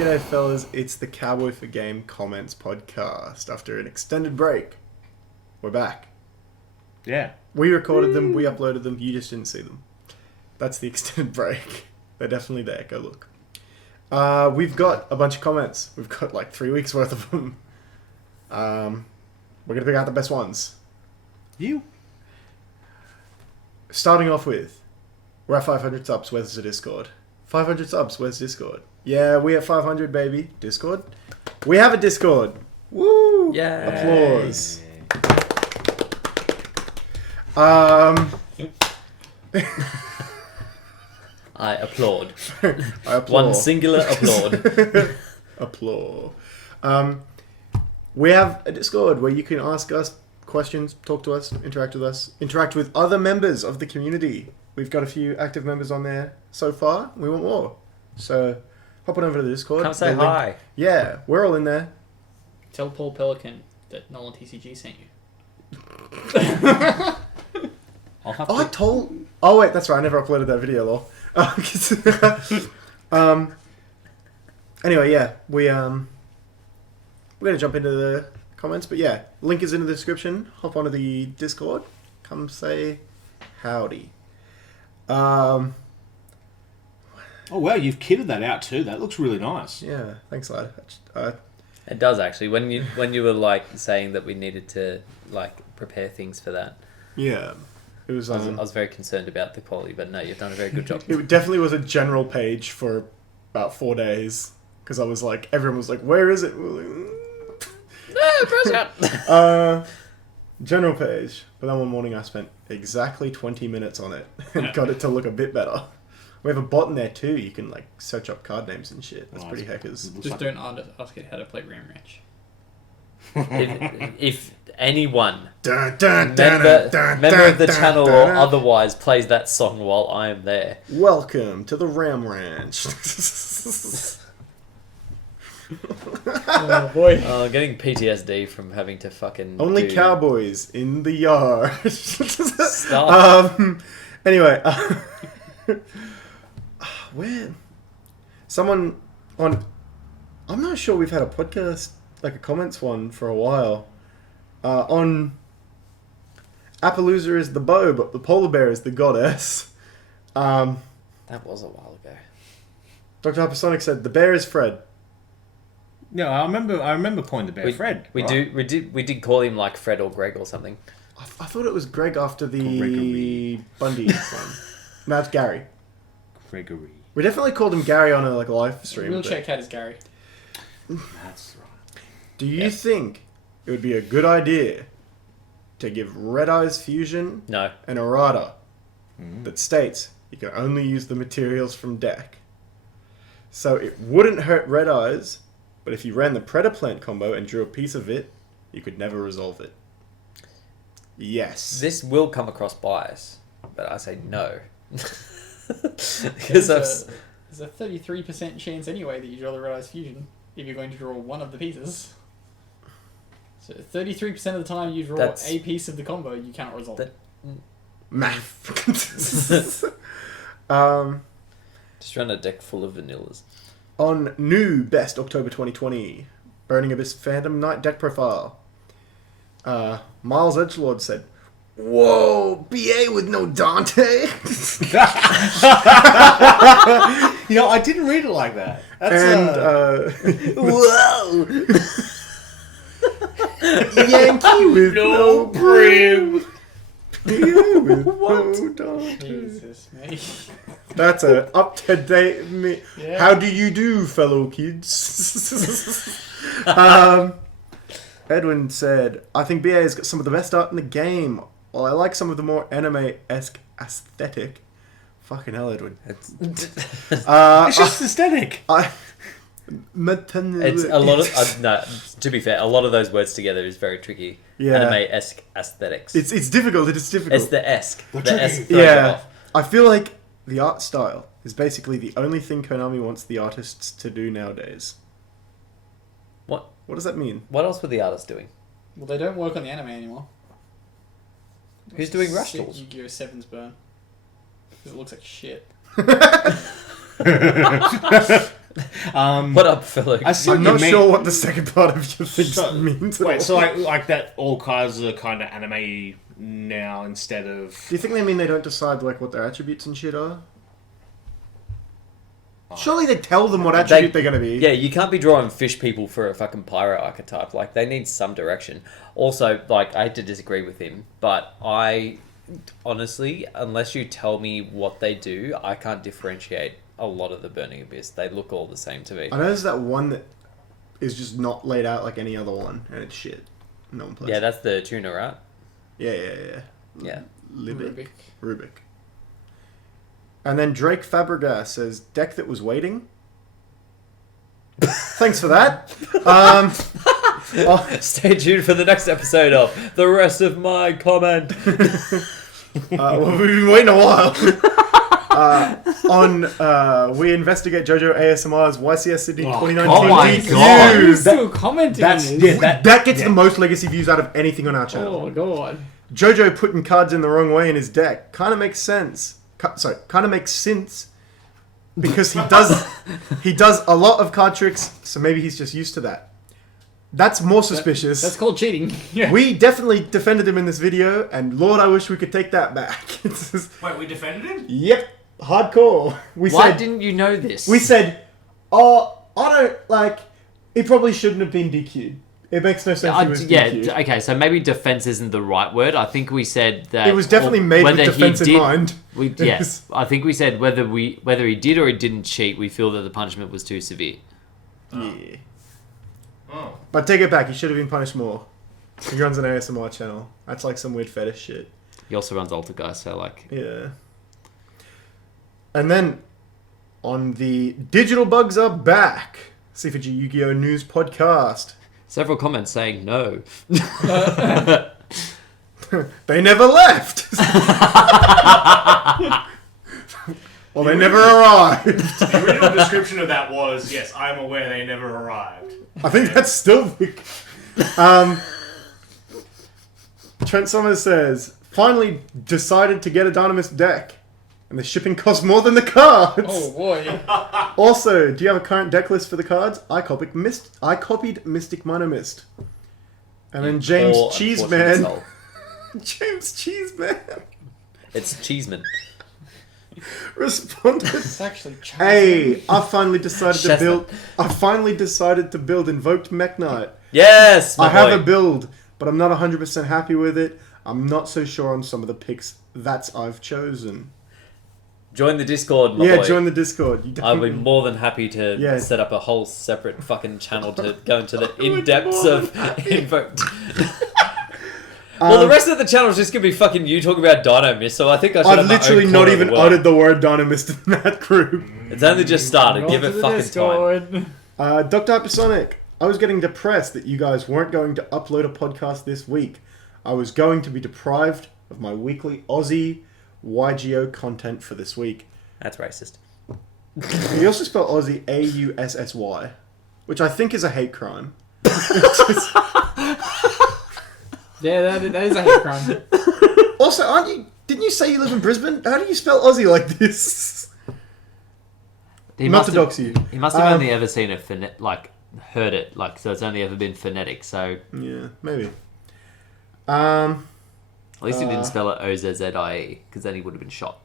G'day fellas, it's the Cowboy for Game Comments Podcast. After an extended break, we're back. Yeah. We recorded them, we uploaded them, you just didn't see them. That's the extended break. They're definitely there, go look. We've got a bunch of comments. We've got like 3 weeks worth of them. We're going to pick out the best ones. Starting off with, we're at 500 subs, where's the Discord? 500 subs, where's Discord? Yeah, we at 500, baby. Discord? We have a Discord. Woo! Yay. Applause. I applaud. I applaud. One singular applaud. Applaud. We have a Discord where you can ask us questions, talk to us, interact with other members of the community. We've got a few active members on there so far. We want more. So, hop on over to the Discord. Come say hi. Yeah, we're all in there. Tell Paul Pelican that Nolan TCG sent you. I'll have I told... Oh, wait, that's right. I never uploaded that video, lol. Anyway, yeah. We're going to jump into the comments. But yeah, link is in the description. Hop onto the Discord. Come say howdy. Oh wow, you've kitted that out too. That looks really nice. Yeah, thanks, lad. It does actually. When you were like saying that we needed to like prepare things for that, Yeah, it was. I was very concerned about the quality, but no, you've done a very good job. It definitely was a general page for about 4 days because I was like, everyone was like, "Where is it?" General page. But then one morning I spent exactly 20 minutes on it and got it to look a bit better. We have a bot in there too. You can like search up card names and shit. That's pretty hackers. Just don't ask it how to play Ram Ranch. If anyone Dun, dun, member dun, member dun, of the dun, channel dun. or otherwise plays that song while I am there, Welcome to the Ram Ranch. Oh boy. getting PTSD from having to fucking Only do... cowboys in the yard. Stop. Anyway, where someone on, I'm not sure we've had a podcast like a comments one for a while. On Appaloosa is the bow, but the polar bear is the goddess. That was a while ago. Dr. Hypersonic said the bear is Fred. No, I remember calling the bear Fred. We did call him like Fred or Greg or something. I thought it was Greg after the Gregory. Bundy one. No, it's Gary. Gregory. We definitely called him Gary on a live stream. Wheelchair cat is Gary. That's right. Do you think it would be a good idea to give Red Eyes Fusion No. an errata that states you can only use the materials from deck? So it wouldn't hurt Red Eyes, but if you ran the Predaplant combo and drew a piece of it, you could never resolve it. Yes. This will come across bias, but I say no. There's a 33% chance anyway that you draw the Red Eyes Fusion if you're going to draw one of the pieces. So 33% of the time you draw a piece of the combo, you cannot resolve it. Math. Just run a deck full of vanillas. On new best October 2020 Burning Abyss Phantom Knight deck profile, Miles Edgelord said, "Whoa, BA with no Dante." I didn't read it like that. Whoa! Yankee with no brim. What? No Dante. Jesus, mate. That's a up-to-date me. Yeah. How do you do, fellow kids? Edwin said, "I think BA has got some of the best art in the game. While I like some of the more anime-esque aesthetic." Fucking hell, Edwin. It's just aesthetic. It's a lot of no. To be fair, a lot of those words together is very tricky. Yeah. Anime-esque aesthetics. It's difficult. It is difficult. It's the esque. The esque. Yeah. I feel like the art style is basically the only thing Konami wants the artists to do nowadays. What? What does that mean? What else were the artists doing? Well, they don't work on the anime anymore. Who's doing Rush Sick Tools? Yu-Gi-Oh! 7's burn. Because it looks like shit. What up, Philip? I'm not sure what the second part of your thing means. Wait, so like that all cards are kind of anime now instead of... Do you think they mean they don't decide like what their attributes and shit are? Surely they tell them what attribute they're going to be. Yeah, you can't be drawing fish people for a fucking pyro archetype. Like, they need some direction. Also, like, I hate to disagree with him, but I honestly, unless you tell me what they do, I can't differentiate a lot of the Burning Abyss. They look all the same to me. I know there's that one that is just not laid out like any other one, and it's shit. No one plays. Yeah, that's the tuna, right? Yeah. Yeah. Rubik. And then Drake Fabregas says, deck that was waiting. Thanks for that. Stay tuned for the next episode of The Rest of My Comment. Well, we've been waiting a while. We investigate JoJo ASMR's YCS Sydney 2019 oh my views. God. Who's still commenting on this? That gets the most legacy views out of anything on our channel. Oh, God. JoJo putting cards in the wrong way in his deck kind of makes sense. Kind of makes sense because he does a lot of card tricks, so maybe he's just used to that. That's more suspicious. That's called cheating. Yeah. We definitely defended him in this video, and Lord, I wish we could take that back. Wait, we defended him? Yep, hardcore. Why didn't you know this? We said, I don't like. He probably shouldn't have been DQ'd. It makes no sense. He was DQ'd. Okay, so maybe defense isn't the right word. I think we said that it was definitely made with defense in mind. Yes, I think we said whether he did or he didn't cheat, we feel that the punishment was too severe. Yeah. Oh. But take it back. He should have been punished more. He runs an ASMR channel. That's like some weird fetish shit. He also runs Alter Guys, so like... Yeah. And then, on the Digital Bugs Are Back, C4G Yugioh News Podcast. Several comments saying no. They never left! Well, they never arrived. The original description of that was, yes, I'm aware they never arrived. I think that's still... Trent Summers says, finally decided to get a Dynamist deck. And the shipping costs more than the cards. Oh, boy. Also, do you have a current deck list for the cards? I copied Mystic Minor Mist. And then James Cheeseman. James Cheeseman. It's Cheeseman. Responded. It's actually Cheeseman. Hey, I finally decided to build Invoked Mech Knight. Yes, I have a build, but I'm not 100% happy with it. I'm not so sure on some of the picks that I've chosen. Join the Discord, my boy. Join the Discord. I'll be more than happy to set up a whole separate fucking channel to go into the in-depths of Invoked. Well, the rest of the channel is just going to be fucking you talking about Dynamist, so I think I should I've literally not even uttered the word Dynamist in that group. It's only just started. Give it fucking time. Dr. Hypersonic, I was getting depressed that you guys weren't going to upload a podcast this week. I was going to be deprived of my weekly Aussie Yugioh content for this week. That's racist. You also spell Aussie AUSSY, which I think is a hate crime. Yeah, that is a hate crime. Also, didn't you say you live in Brisbane? How do you spell Aussie like this? Not to dox you. He must have only ever seen it, heard it, so it's only ever been phonetic, so... Yeah, maybe. At least he didn't spell it O-Z-Z-I-E, because then he would have been shot.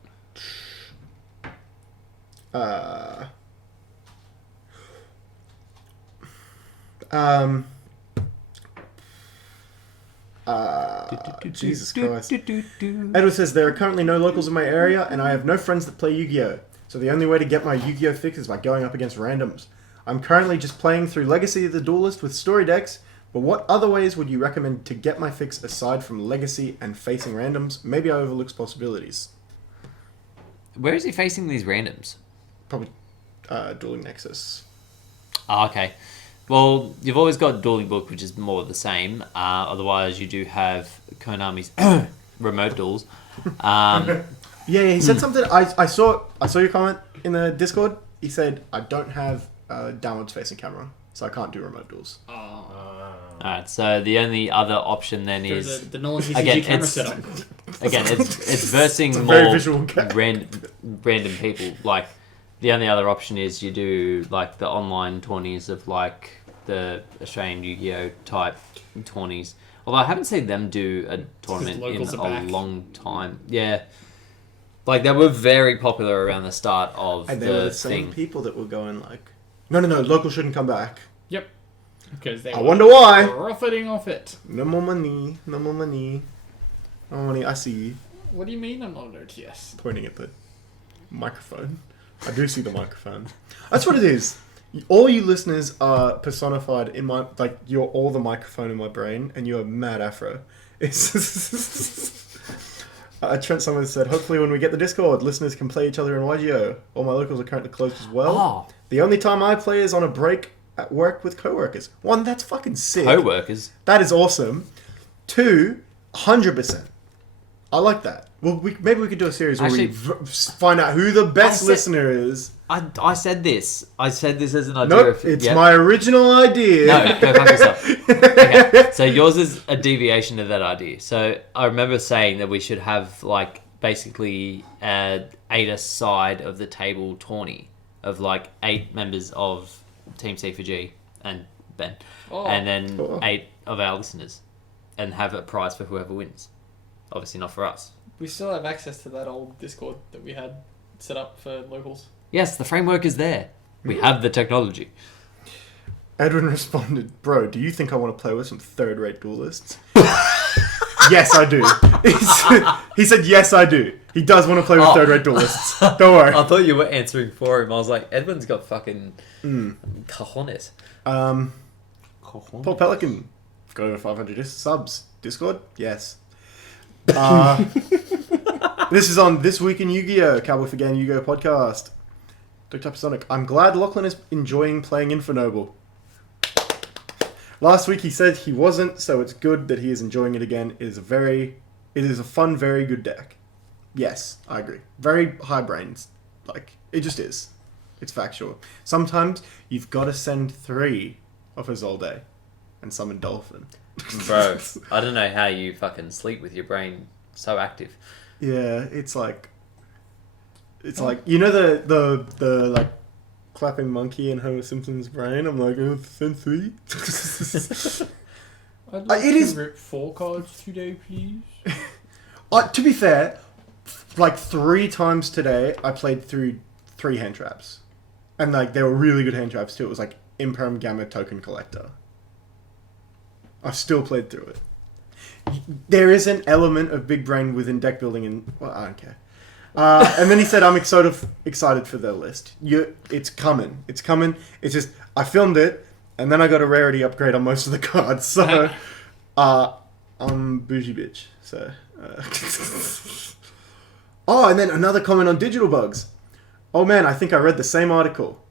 Jesus Christ. Edward says, there are currently no locals in my area, and I have no friends that play Yu-Gi-Oh! So the only way to get my Yu-Gi-Oh! Fix is by going up against randoms. I'm currently just playing through Legacy of the Duelist with story decks, but what other ways would you recommend to get my fix aside from Legacy and facing randoms? Maybe I overlooked possibilities. Where is he facing these randoms? Probably Dueling Nexus. Oh, okay. Well, you've always got Dueling Book, which is more the same. Otherwise, you do have Konami's remote duels. Yeah, he said something. I saw your comment in the Discord. He said, I don't have a downwards facing camera, so I can't do remote duels. Alright, so the only other option then is... The Nolan TCG camera setup. Again, it's versing it's more visual random people. Like, the only other option is you do like the online tourneys of like the Australian Yu-Gi-Oh type tourneys. Although I haven't seen them do a tournament in a long time. Yeah. Like, they were very popular around the start of and they were the same people that were going like, no, local shouldn't come back. Yep. Because they I wonder why. profiting off it. No more money. No more money. No more money. I see you. What do you mean I'm not an OTS? Pointing at the microphone. I do see the microphone. That's what it is. All you listeners are personified in my... Like, you're all the microphone in my brain, and you're mad afro. It's... Trent Summers said, hopefully when we get the Discord, listeners can play each other in YGO. All my locals are currently closed as well. Oh. The only time I play is on a break at work with co-workers. One, that's fucking sick. Co-workers? That is awesome. Two, 100%. I like that. Well, maybe we could do a series where we find out who the best listener is. I said this. I said this as an idea. Nope, it's my original idea. No, go fuck yourself. Okay, so yours is a deviation of that idea. So I remember saying that we should have like basically 8 side of the table tourney of like 8 members of Team C4G and Ben, and then 8 of our listeners, and have a prize for whoever wins. Obviously not for us. We still have access to that old Discord that we had set up for locals. Yes, the framework is there. We have the technology. Edwin responded, bro, do you think I want to play with some third-rate duelists? Yes, I do. He said, yes, I do. He does want to play with third-rate duelists. Don't worry. I thought you were answering for him. I was like, Edwin's got fucking cojones. Paul Pelican, got over 500 subs. Discord? Yes. This is on This Week in Yu-Gi-Oh! Cowboy for Game Yu-Gi-Oh! Podcast. Dr. Sonic, I'm glad Lachlan is enjoying playing Infernoble. Last week he said he wasn't, so it's good that he is enjoying it again. It is a fun, very good deck. Yes, I agree. Very high brains. Like, it just is. It's factual. Sometimes you've got to send 3 of his all day and summon Dolphin. Bro, I don't know how you fucking sleep with your brain so active. Yeah, it's like, you know the like clapping monkey in Homer Simpson's brain. I'm like, oh, send 3. I'd like to rip 4 cards today, please. To be fair, like 3 times today, I played through 3 hand traps, and like they were really good hand traps too. It was like Imperm Gamma Token Collector. I've still played through it. There is an element of big brain within deck building, and well, I don't care. And then he said, "I'm excited for the list. It's coming. It's coming. It's just I filmed it, and then I got a rarity upgrade on most of the cards. So, I'm bougie bitch. So, oh, and then another comment on Digital Bugs. Oh man, I think I read the same article,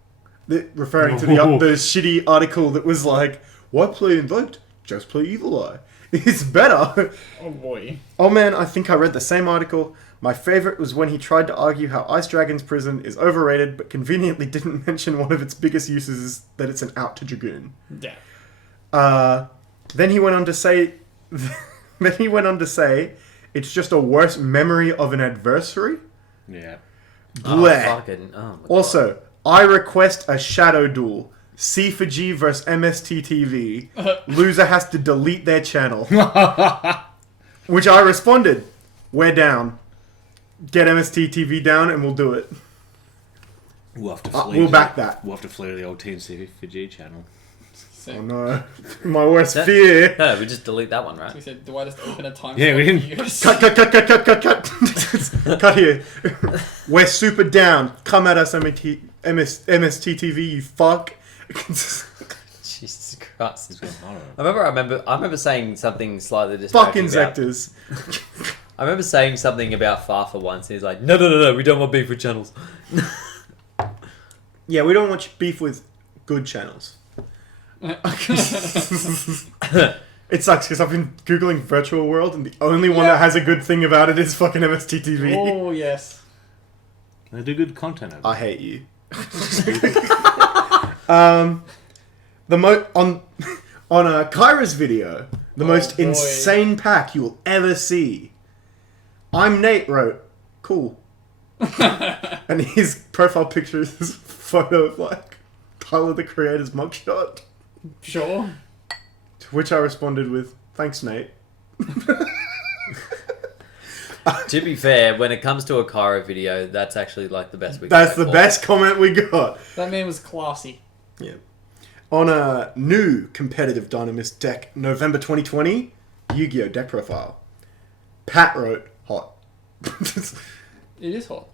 referring to the shitty article that was like, why play Invoked? Just play Evil Eye. It's better. Oh boy. Oh man, I think I read the same article. My favourite was when he tried to argue how Ice Dragon's Prison is overrated, but conveniently didn't mention one of its biggest uses is that it's an out to Dragoon. Yeah. Then he went on to say, it's just a worse memory of an adversary. Yeah. Bleh. Also, I request a shadow duel. C4G versus MSTTV. Loser has to delete their channel. Which I responded, we're down. Get MSTTV down and we'll do it. We'll have to flee. We'll back that. We'll have to flee to the old Team C4G channel. Oh no. My worst fear. No, we just delete that one, right? We said, do I just open a time? Yeah, we didn't. Cut. Cut here. We're super down. Come at us, MSTTV, you fuck. Jesus Christ! I remember saying something slightly disparaging. Fuck Insectors. I remember saying something about Fafa once. He's like, no, we don't want beef with channels. Yeah, we don't want beef with good channels. It sucks because I've been googling Virtual World and the only one that has a good thing about it is fucking MSTTV. Oh yes. They do good content. I hate you. On Kyra's video, the most insane pack you will ever see. I'm Nate wrote, cool. And his profile picture is this photo of like Tyler the Creator's mugshot. Sure. To which I responded with, "Thanks, Nate." To be fair, when it comes to a Cairo video, that's actually like the best we That's can the best comment we got. That man was classy. Yeah. On a new competitive Dynamist deck, November 2020, Yu-Gi-Oh! Deck profile. Pat wrote, hot. It is hot.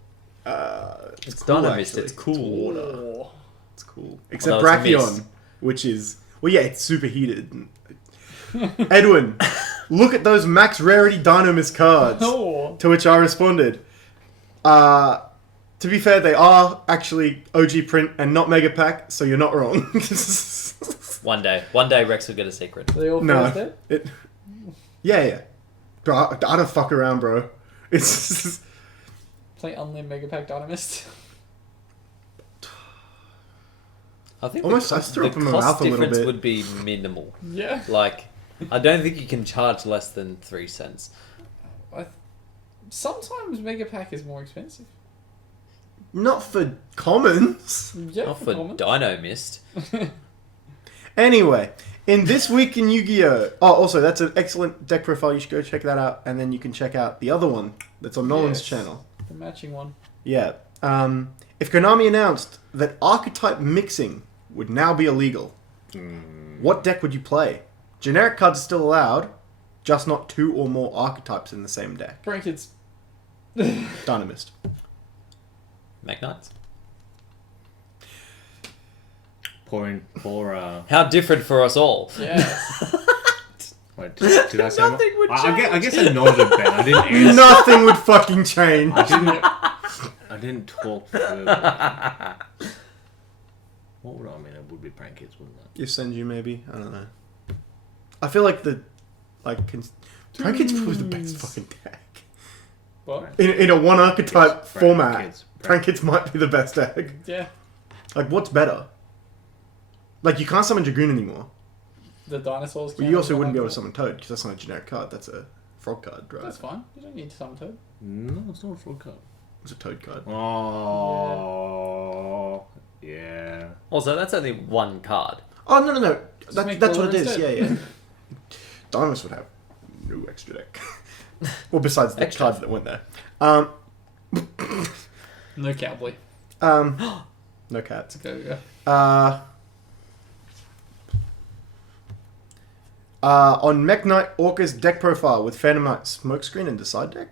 It's cool, Dynamist, actually. it's cool. Water. Oh. It's cool. Except Although it's a Brachion, mist. which is... Well, yeah, it's superheated. Edwin, look at those max rarity Dynamist cards. Oh. To which I responded, to be fair, they are actually OG print and not Mega Pack, so you're not wrong. One day Rex will get a secret. Are they all No. first It, yeah. Bro, I don't fuck around, bro. It's... Play Unlim Mega Pack Dynamist. I think Almost I threw up in my cost mouth a little difference bit. would be minimal. Yeah. Like, I don't think you can charge less than 3 cents. Sometimes Mega Pack is more expensive. Not for commons. Yeah, Not for common. Dino Mist. Anyway, in This Week in Yu-Gi-Oh! Oh, also, that's an excellent deck profile. You should go check that out. And then you can check out the other one that's on Nolan's Yes. channel. The matching one. Yeah. If Konami announced that archetype mixing would now be illegal, what deck would you play? Generic cards are still allowed, just not 2 or more archetypes in the same deck. Grandkids. Dynamist. McKnights. Pour. How different for us all. Yes. Wait, did I say Nothing would I guess I nodded, Ben. I didn't answer. Nothing would fucking change. I didn't talk further. What would I mean? It would be prank kids, wouldn't it? If Senju, maybe? I don't know. I feel like Prank Kid's probably the best fucking deck. What? In a one archetype Kids, format, kids. Prank Kids might be the best deck. Yeah. Like, what's better? Like, you can't summon Dragoon anymore. The dinosaurs. But you also wouldn't be able to summon Toad, because that's not a generic card. That's a frog card, right? That's fine. You don't need to summon Toad. No, it's not a frog card. It's a Toad card. Oh, yeah. Also, that's only one card. Oh, no. make That's what it Bullet is. instead. Yeah. Dynamis would have no extra deck. Well, besides the Extra. cards that went there. No cowboy. No cats. Go. On Mech Knight Orca's deck profile with Phantom Knight Smokescreen and Decide deck.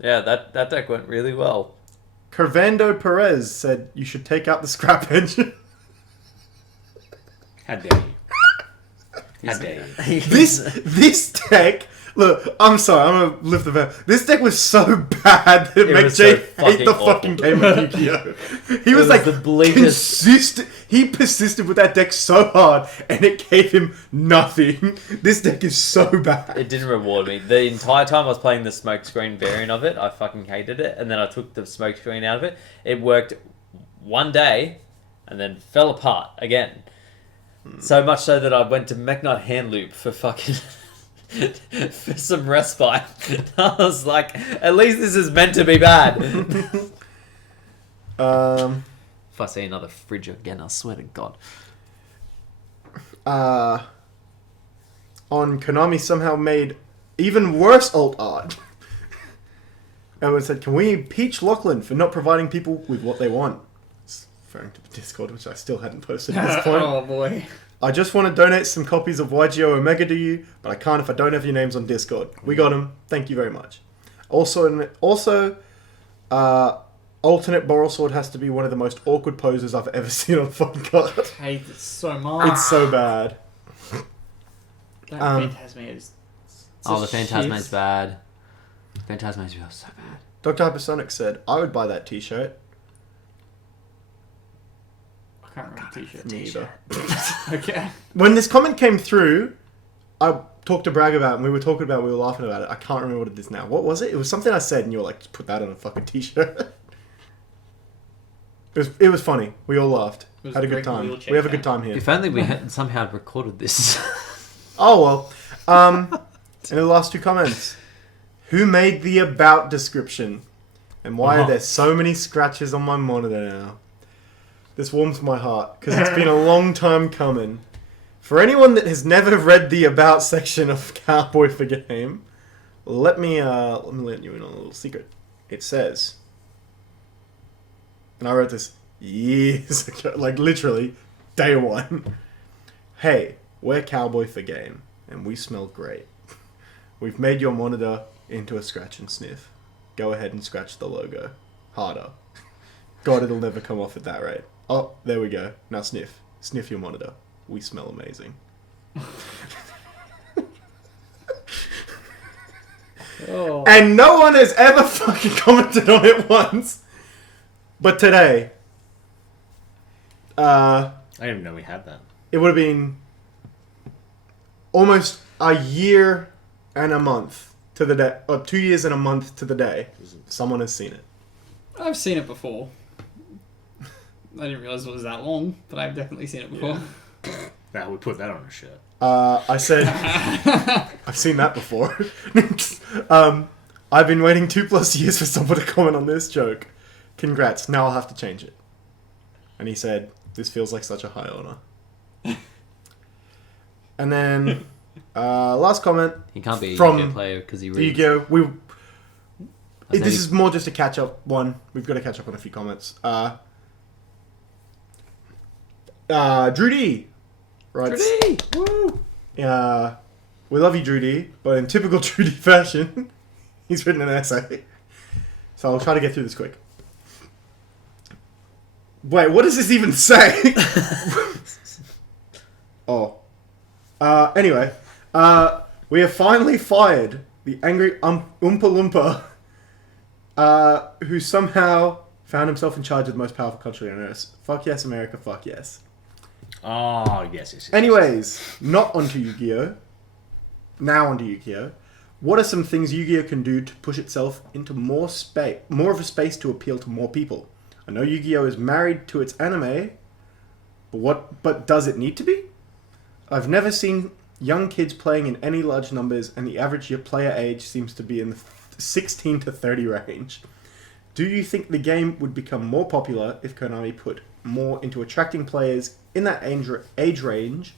Yeah, that deck went really well. Curvando Perez said you should take out the scrap engine. How dare you? How dare you? This deck. Look, I'm sorry, I'm gonna lift the veil. This deck was so bad that it made was Jay so hate the fucking fucking game of Yu-Gi-Oh! He was was like the bleakest- consistent. He persisted with that deck so hard, and it gave him nothing. This deck is so bad. It didn't reward me. The entire time I was playing the smokescreen variant of it, I fucking hated it. And then I took the smokescreen out of it. It worked one day, and then fell apart again. So much so that I went to Mech Knight Hand Loop for fucking... for some respite. I was like, at least this is meant to be bad. If I see another fridge again, I swear to God. On Konami somehow made even worse alt art. Everyone said, "Can we impeach Lachlan for not providing people with what they want?" It's referring to the Discord, which I still hadn't posted at this point. Oh boy. I just want to donate some copies of YGO Omega to you, but I can't if I don't have your names on Discord. We got them. Thank you very much. Also, alternate Boral Sword has to be one of the most awkward poses I've ever seen on a fucking card. I hate this so much. It's so bad. That Phantasmia is... Oh, the Phantasma's bad. Phantasma's so bad. Dr. Hypersonic said, I would buy that t-shirt. I can't remember the t-shirt. Me either. Okay. When this comment came through, I talked to Bragg about it, and we were laughing about it. I can't remember what it is now. What was it? It was something I said, and you were like, just put that on a fucking t-shirt. It was funny. We all laughed. It was Had a good Greg time. Wheelchair We have a fan. good time here. If only we had somehow recorded this. Oh, well. In the last two comments. Who made the about description? And why are there so many scratches on my monitor now? This warms my heart, because it's been a long time coming. For anyone that has never read the About section of Cowboy for Game, let me let you in on a little secret. It says, and I wrote this years ago, like literally day one. Hey, we're Cowboy for Game, and we smell great. We've made your monitor into a scratch and sniff. Go ahead and scratch the logo. Harder. God, it'll never come off at that rate. Oh, there we go. Now sniff. Sniff your monitor. We smell amazing. Oh. And no one has ever fucking commented on it once. But today, I didn't even know we had that. it would have been almost a year and a month to the day, or 2 years and a month to the day. Someone has seen it. I've seen it before. I didn't realise it was that long, but I've definitely seen it before. Now we put that on a shirt. I said, I've seen that before. I've been waiting 2+ years for someone to comment on this joke. Congrats, now I'll have to change it. And he said, this feels like such a high honor. And then, last comment. He can't be a from Yu-Gi-Oh player because he reads. Yu-Gi-Oh! This is more just a catch-up one. We've got to catch up on a few comments. Drew D writes, Drew D! Woo! we love you, Drew D, but in typical Drew D fashion, he's written an essay. So I'll try to get through this quick. Wait, what does this even say? Oh. Anyway, we have finally fired the angry Oompa Loompa, who somehow found himself in charge of the most powerful country on Earth. Fuck yes, America, fuck yes. Oh, yes. Anyways, not onto Yu-Gi-Oh! Now onto Yu-Gi-Oh! What are some things Yu-Gi-Oh! Can do to push itself into more of a space to appeal to more people? I know Yu-Gi-Oh! Is married to its anime, but does it need to be? I've never seen young kids playing in any large numbers, and the average player age seems to be in the 16 to 30 range. Do you think the game would become more popular if Konami put more into attracting players in that age range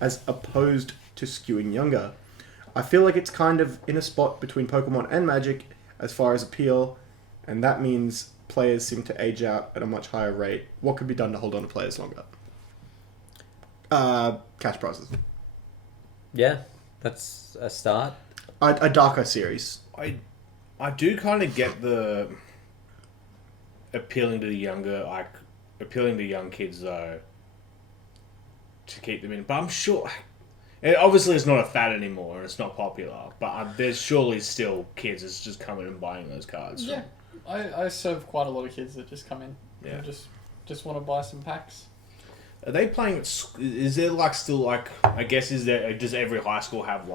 as opposed to skewing younger? I feel like it's kind of in a spot between Pokemon and Magic as far as appeal, and that means players seem to age out at a much higher rate. What could be done to hold on to players longer? Cash prizes. Yeah, that's a start. A darker series. I do kind of get the appealing to young kids though, to keep them in. But I'm sure, obviously, it's not a fad anymore and it's not popular. But there's surely still kids that's just coming and buying those cards. Yeah, I serve quite a lot of kids that just come in. Yeah. And just want to buy some packs. Are they playing? Is there still I guess does every high school have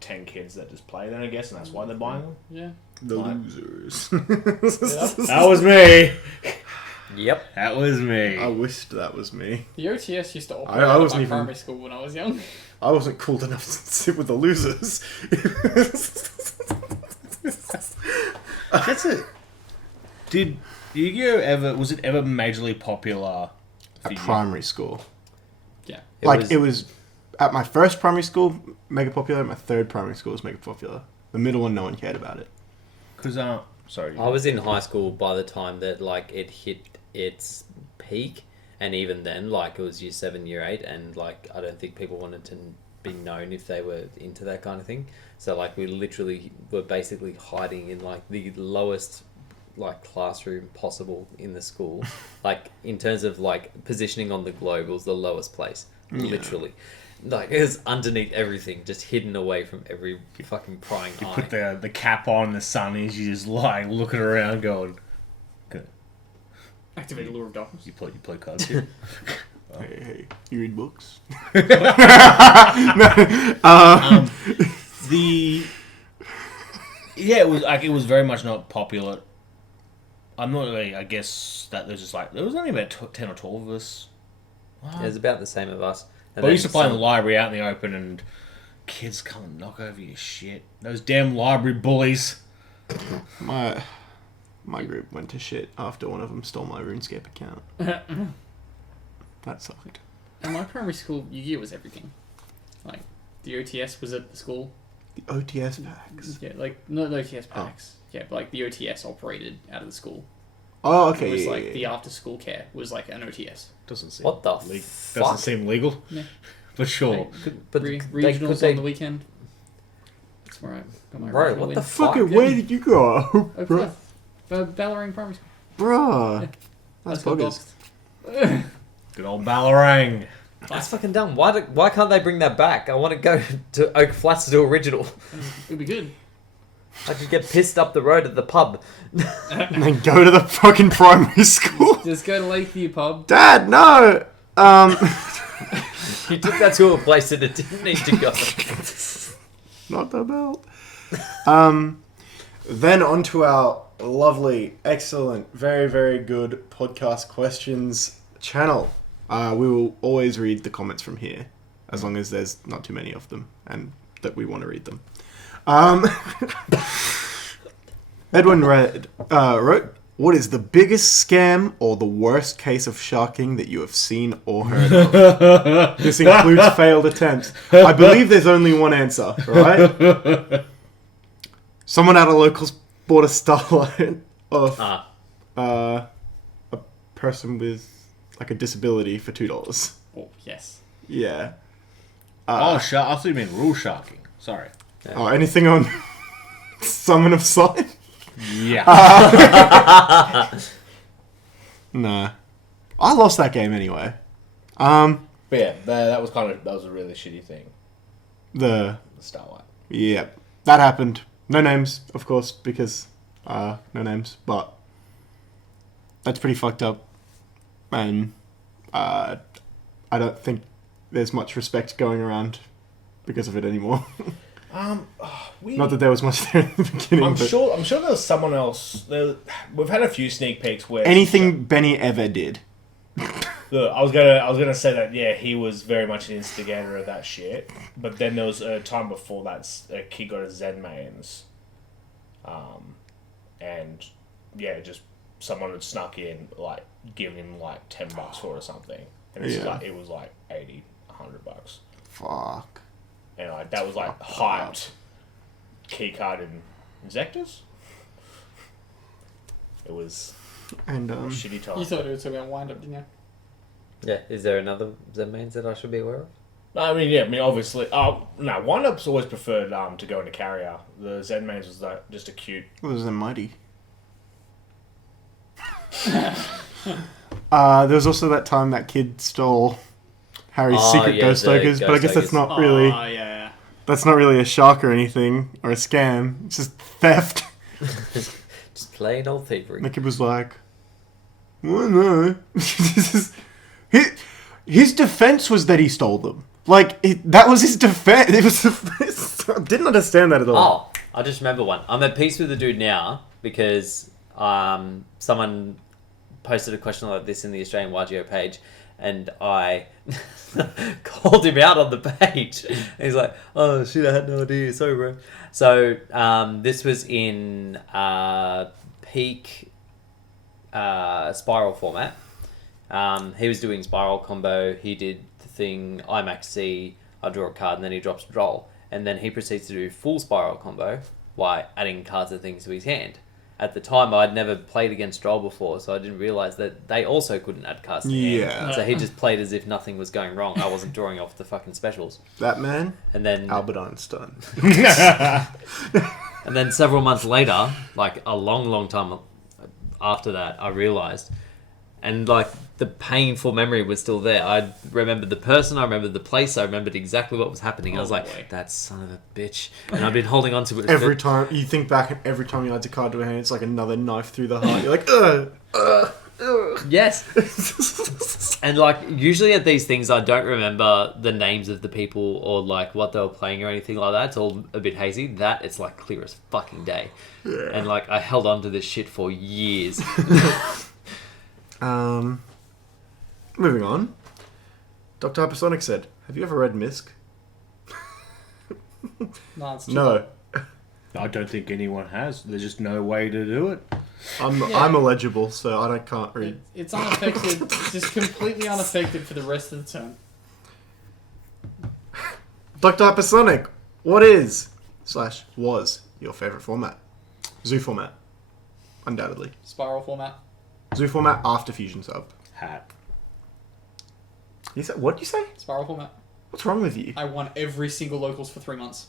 10 kids that just play then, I guess, and that's why they're buying them? Yeah. The losers. That was me. Yep. That was me. I wished that was me. The OTS used to operate I at wasn't my even- primary school when I was young. I wasn't cool enough to sit with the losers. That's it. Did Yu-Gi-Oh! Was it ever majorly popular for At you? primary school. Yeah. It was at my first primary school, mega popular. At my third primary school was mega popular. The middle one, no one cared about it. Because, sorry. I was in high school by the time that it hit its peak, and even then it was year 7, year 8, and I don't think people wanted to be known if they were into that kind of thing. So we literally were basically hiding in the lowest classroom possible in the school. In terms of positioning on the globe, it was the lowest place. Literally. It was underneath everything, just hidden away from every fucking prying You eye. put the cap on, the sunnies, you just looking around going, good. Activate a lure of darkness. You play cards here. Hey, you read books? It was very much not popular. I'm not really, I guess that there's just there was only about 10 or 12 of us. It was about the same of us. And But we then used to play in the some- library out in the open, and kids come and knock over your shit. Those damn library bullies. My group went to shit after one of them stole my RuneScape account. That sucked. In my primary school, Yu-Gi-Oh was everything. Like, the OTS was at the school. The OTS packs. Yeah, like, not the OTS packs. Yeah, but like the OTS operated out of the school. Oh, okay. It was like the after-school care was like an OTS. Doesn't seem What the Doesn't fuck? seem legal. Yeah. But sure. But Regionals on the weekend. That's where I got my Bro, regional what win. the fuck? Fucking, where did you go? Oh, Bro. Ballerine Primary School. Bruh. Yeah. That's got buggers. boxed. Good old Ballerang. That's fucking dumb. Why can't they bring that back? I want to go to Oak Flats to do original. It'd be good. I could get pissed up the road at the pub. And then go to the fucking primary school. Just go to Lakeview Pub. Dad, no. You took that to a place that it didn't need to go. Not the belt. Then on to our lovely, excellent, very, very good podcast questions channel. We will always read the comments from here, as long as there's not too many of them, and that we want to read them. Edwin wrote, "What is the biggest scam or the worst case of sharking that you have seen or heard of?" This includes failed attempts. I believe there's only one answer, right? Someone at a locals bought a starlight of a person with like a disability for $2. Oh, yes. Yeah. I thought you meant rule sharking. Sorry. Oh, anything on Summon of Sight? Yeah. Nah. I lost that game anyway. But yeah, that was a really shitty thing. The Starlight. Yeah, that happened. No names, of course, because no names, but that's pretty fucked up. And I don't think there's much respect going around because of it anymore. Not that there was much there in the beginning. I'm but sure there was someone else. We've had a few sneak peeks where anything Benny ever did. Look, I was gonna say that he was very much an instigator of that shit. But then there was a time before that a kid got a Zen mains, and yeah, just someone had snuck in like giving him like $10 for it or something, and it was like $80, $100. Fuck. And like that was like hyped keycard and injectors. It was And a shitty time. You thought it was about wind up, didn't you? Yeah, is there another Zen mains that I should be aware of? Obviously. Oh no, wind-ups always preferred to go into carrier. The Zen mains was just a cute. it was the mighty. There was also that time that kid stole Harry's secret ghost ogres, but I guess that's not really. Oh, yeah. That's not really a shark or anything, or a scam. It's just theft. Just plain old thievery. And the kid was like, "Well, no." His defense was that he stole them. Like, that was his defense. It was. I didn't understand that at all. Oh, I just remember one. I'm at peace with the dude now because someone posted a question like this in the Australian YGO page, and I called him out on the page. And he's like, "Oh shit, I had no idea. Sorry, bro." So this was in peak spiral format. He was doing spiral combo. He did the thing IMAX C. I draw a card and then he drops roll, and then he proceeds to do full spiral combo by adding cards and things to his hand. At the time, I'd never played against Droll before, so I didn't realise that they also couldn't add cards to Yeah. hand. So he just played as if nothing was going wrong. I wasn't drawing off the fucking specials. That man, And then Albert Einstein. and then several months later, like a long time after that, I realised. And like the painful memory was still there. I remembered the person, I remembered the place, I remembered exactly what was happening. I was like, boy. that son of a bitch. And I've been holding on to it. Every time you think back, and every time you add a card to a hand, it's like another knife through the heart. You're like, ugh. Yes. And like usually at these things I don't remember the names of the people or like what they were playing or anything like that. It's all a bit hazy. That it's like clear as fucking day. Yeah. And like I held on to this shit for years. Moving on. Dr. Hypersonic said, "Have you ever read Misk?" No, it's too No. I don't think anyone has. There's just no way to do it. I'm illegible, so I can't read. It's unaffected, just completely unaffected for the rest of the turn. Dr. Hypersonic, what is / was your favorite format? Zoo format, undoubtedly. Spiral format. Zoo format after Fusion Sub. Hat. You said, what did you say? Spiral format. What's wrong with you? I won every single locals for 3 months.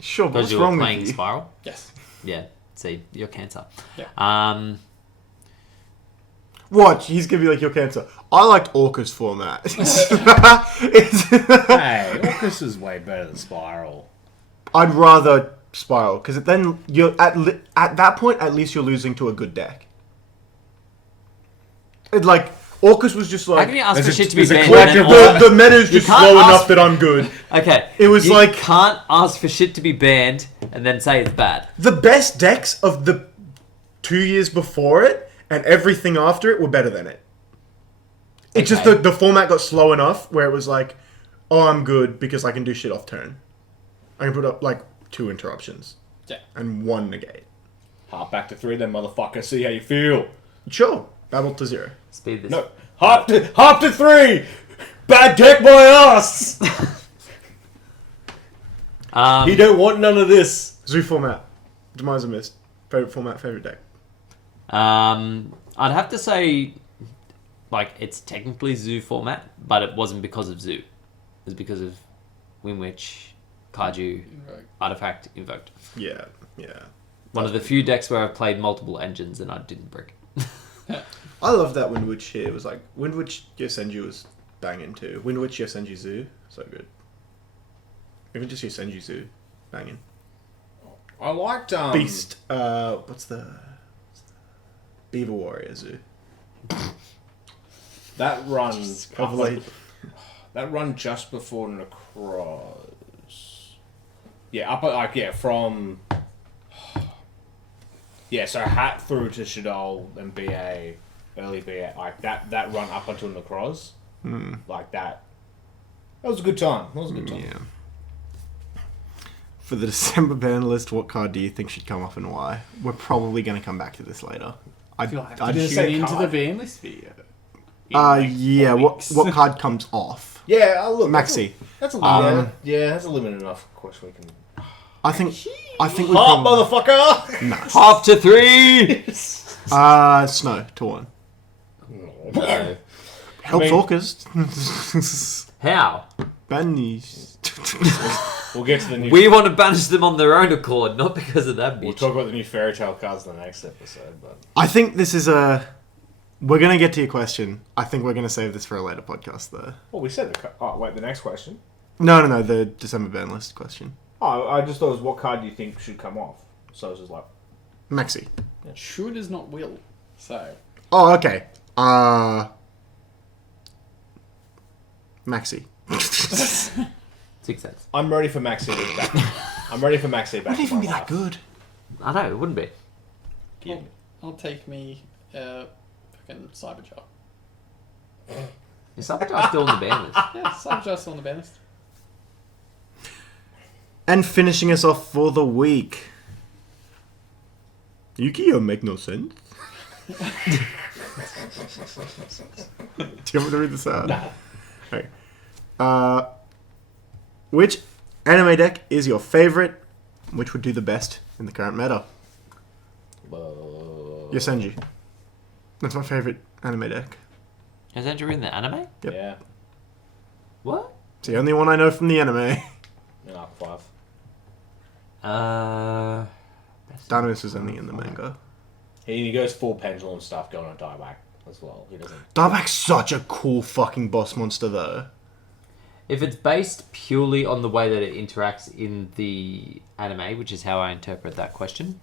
Sure, but Because what's you were wrong with playing you? Spiral? Yes. Yeah. See, you're cancer. Yeah. Watch, he's gonna be like your cancer. I liked Orcus format. Hey, Orcus is way better than Spiral. I'd rather Spiral because then you're at that point at least you're losing to a good deck. It like Orcus was just How like can you ask for there's shit a- to be there's a banned? and then the meta's just can't slow ask enough that I'm good. Okay. It was you like- can't ask for shit to be banned and then say it's bad. The best decks of the 2 years before it and everything after it were better than it. It's just Okay. the format got slow enough where it was like, oh, I'm good because I can do shit off turn. I can put up like 2 interruptions. Yeah. And 1 negate. Hop back to 3 then, motherfucker. See how you feel. Sure. Battle to 0. Speed this. No. Hop to 3! Bad deck by us! He don't want none of this. Zoo format. Demise of Mist. Favorite format, favorite deck. I'd have to say, like, it's technically Zoo format, but it wasn't because of Zoo. It was because of Winwich, Kaiju, Artifact, Invoked. Yeah. One of the few decks where I've played multiple engines and I didn't brick. I love that Windwitch here. It was like, Windwitch Yosenju was banging too. Windwitch Yosenju Zoo. So good. Even just Yosenju Zoo. Banging. I liked Beast. What's the Beaver Warrior Zoo? that run. Hopefully. That run just before Necros. Yeah, up like from. Yeah, so Hat through to Shadol and BA, early BA, like that run up until Necros, like that. That was a good time. Yeah. For the December ban list, what card do you think should come up and why? We're probably going to come back to this later. You'll have to I'd just tune say into the card. ban list video. yeah. What card comes off? Yeah, look. Maxi. That's a limit. Yeah, that's a limited enough question we can. I think we Hop, probably... motherfucker! Nice. Hop to 3! Snow to 1. No. Helps mean- Orcus. How? Banish. We'll get to the new. We want to banish them on their own accord, not because of that We'll bitch. talk about the new fairy tale cards in the next episode, but I think this is a... We're going to get to your question. I think we're going to save this for a later podcast, though. well, we said the. Oh wait, the next question. No, the December ban list question. Oh, I just thought it was what card do you think should come off? So it's just like Maxi. Should is not will. So. Oh, okay. Maxi. 6 cents. I'm ready for Maxi to be back. I'm ready for Maxi back. Wouldn't even be that good. I know, it wouldn't be. I'll take me fucking Cyberjar. Is Sabotage still on the ban list? Yeah, Cyberjar's still on the ban list. And finishing us off for the week. Yugioh make no sense. Do you want me to read this out? Nah. Okay. Which anime deck is your favorite? Which would do the best in the current meta? Yosenji. That's my favorite anime deck. Has Andrew in the anime? Yep. Yeah. What? It's the only one I know from the anime. In Arc 5. Dynamis is only in the manga. He goes full pendulum stuff going on dieback as well. He doesn't. Darback's such a cool fucking boss monster, though. If it's based purely on the way that it interacts in the anime, which is how I interpret that question,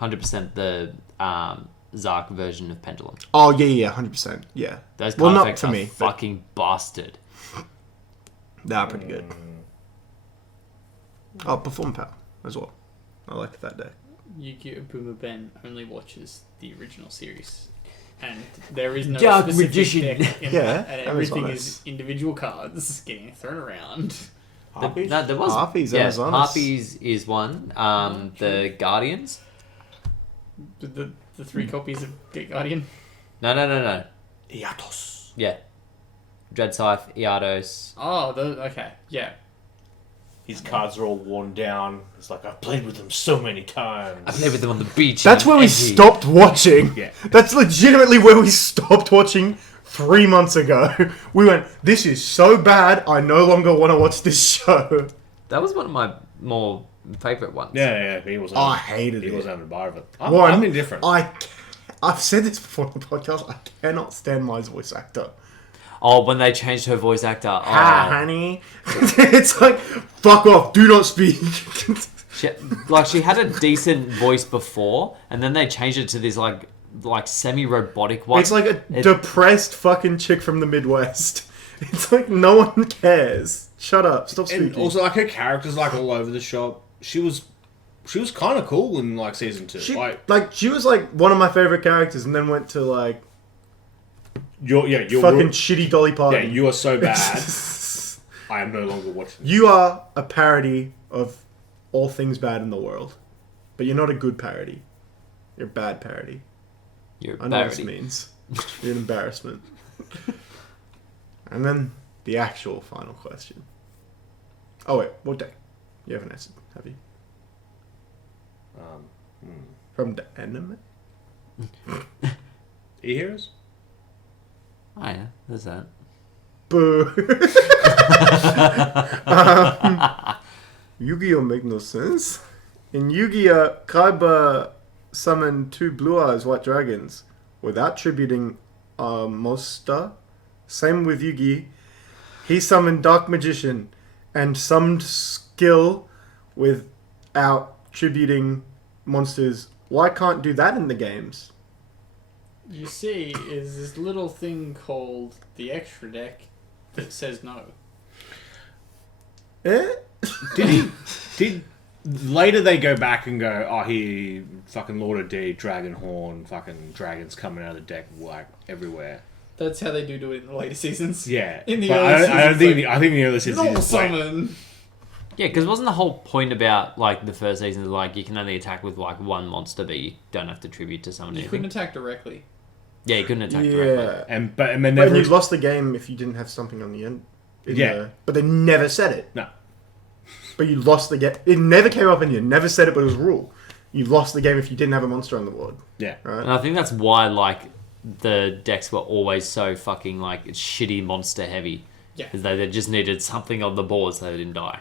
100% the Zark version of Pendulum. Oh, yeah, 100%. Yeah. Those card Well, not effects for are me, but- fucking bastard. They're pretty good. Oh, Perform Power as well. I like that deck. Yukio Boomer Ben only watches the original series. And there is no Dark specific Magician. deck in Yeah, that, and that was everything nice. is individual cards getting thrown around. Harpies? No, there was Harpies, Yeah, Amazonas. Harpies is one. The Guardians. The 3 copies of Get Guardian. No. Iatos. Yeah. Dread Scythe, Iados. Oh, okay. Yeah. His cards are all worn down. It's like, I've played with them so many times. I played with them on the beach. That's in where we Edgy. stopped watching. Yeah. That's legitimately where we stopped watching 3 months ago. We went, this is so bad, I no longer want to watch this show. That was one of my more favourite ones. Yeah, he wasn't. I hated He it. wasn't having a bar of it. One, I'm indifferent. I've said this before on the podcast, I cannot stand my voice actor. Oh, when they changed her voice actor. Oh, Hi, honey. It's like, fuck off, do not speak. she had a decent voice before, and then they changed it to this like semi-robotic one. It's like a depressed fucking chick from the Midwest. It's like no one cares. Shut up, stop speaking. And also, like, her character's like all over the shop. She was kind of cool in like season 2. She was like one of my favorite characters, and then went to like you're fucking shitty Dolly Parton. Yeah, you are so bad. I am no longer watching. You are a parody of all things bad in the world, but you're not a good parody. You're a bad parody. You're a I know what parody. this means. You're an embarrassment. And then the actual final question. Oh wait, what deck? You haven't answered, have you? From the anime? E-Heroes? Oh yeah, there's that. Boo. Yu-Gi-Oh make no sense. In Yu-Gi-Oh, Kaiba summoned 2 blue eyes white dragons without tributing monster. Same with Yugi. He summoned Dark Magician and summoned skill without tributing monsters. Why can't do that in the games? You see, is this little thing called the extra deck that says no. Did later they go back and go, oh, he fucking Lord of D, Dragon Horn, fucking dragons coming out of the deck like everywhere. That's how they do it in the later seasons. Yeah, In the but early seasons, I don't think like, I think the early seasons normal is like, summon. Yeah, because wasn't the whole point about like the first season like you can only attack with like one monster, but you don't have to tribute to someone? You couldn't attack directly. Yeah, you couldn't attack directly. Yeah. and then But never you lost the game if you didn't have something on the end. Yeah. But they never said it. no. But you lost the game. It never came up and you never said it, but it was a rule. You lost the game if you didn't have a monster on the board. Yeah. Right? And I think that's why like the decks were always so fucking like shitty monster heavy. Yeah. Because they just needed something on the board so they didn't die.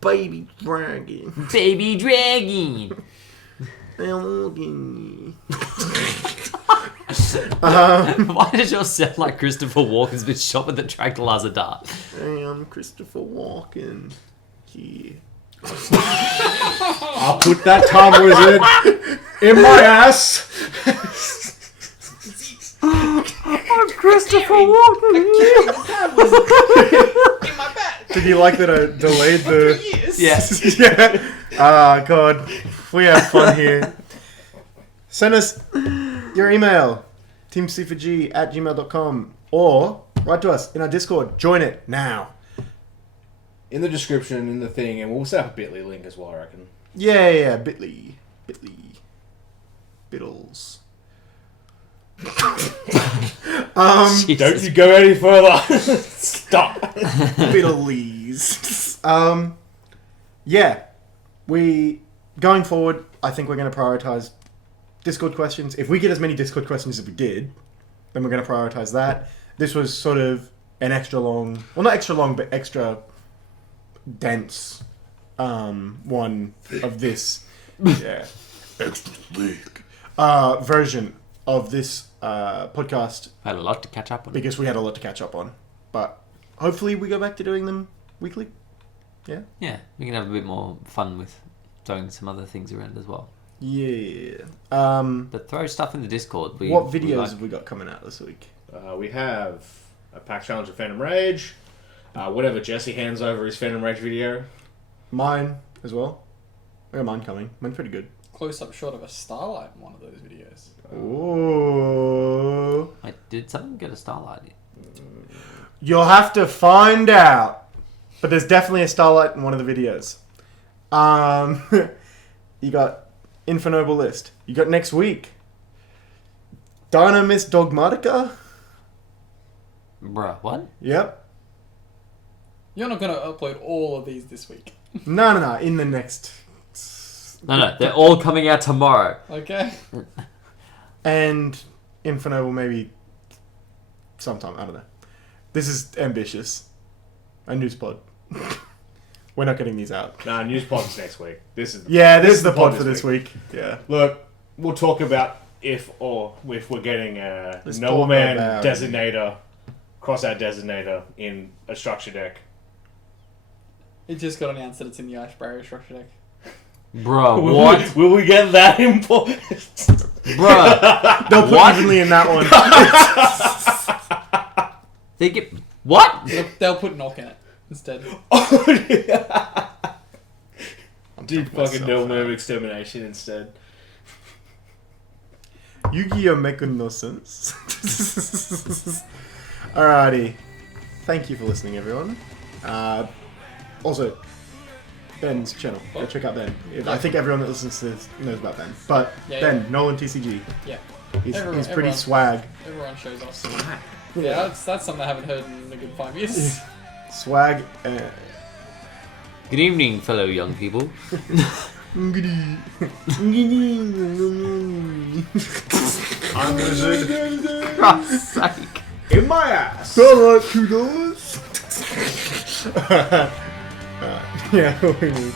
Baby dragon. Baby dragon. Why did yours sound like Christopher Walken's been shot with the tranquilizer dart? I'm Christopher Walken. Here. I'll put that Tom Wizard in my ass. I'm Christopher Walken. In my back. Did you like that I delayed the... Years. Yes. Yeah. Ah, God. We have fun here. Send us your email. teamc4g@gmail.com or write to us in our Discord. Join it now. In the description, in the thing, and we'll set up a Bitly link as well, I reckon. Yeah. Bitly. Biddles. Don't you go any further. Stop. Biddlies. Yeah. Going forward, I think we're going to prioritize Discord questions. If we get as many Discord questions as we did, then we're going to prioritize that. This was sort of an extra long, well, not extra long, but extra dense one of this version of this podcast I had a lot to catch up on. because we had a lot to catch up on. But hopefully we go back to doing them weekly. Yeah? Yeah, we can have a bit more fun with throwing some other things around as well. Yeah. But throw stuff in the Discord. What videos have we got coming out this week? We have a pack challenge of Phantom Rage. Whatever Jesse hands over his Phantom Rage video. Mine as well. I got mine coming. Mine's pretty good. Close-up shot of a starlight in one of those videos. Ooh. Wait, did someone get a starlight? You'll have to find out. But there's definitely a Starlight in one of the videos. You got Infonoble List. You got next week. Dynamis Dogmatica. Bruh, what? Yep. You're not going to upload all of these this week. No. In the next... No, they're all coming out tomorrow. Okay. And Infonoble maybe sometime. I don't know. This is ambitious. A news pod. We're not getting these out. Nah, news pod's next week. This is the pod for this week. Yeah. Look, we'll talk about if we're getting a Let's nobleman talk about designator, crossout designator in a structure deck. It just got announced that it's in the ice barrier structure deck. Bruh, what? Will we get that important? Bruh. They'll put evenly in that one. They get... What? They'll put knock in it instead. Dude, fucking nobleman extermination instead. Yu-Gi-Oh! Making no sense. Alrighty. Thank you for listening, everyone. Also, Ben's channel. Go check out Ben. I think everyone that listens to this knows about Ben. But Ben, Nolan TCG. Yeah. He's pretty everyone, swag. Everyone shows off swag. Yeah, that's something I haven't heard in a good 5 years. Swag. Good evening, fellow young people. I'm gonna Christ's sake. in my ass. $2. Yeah, we need.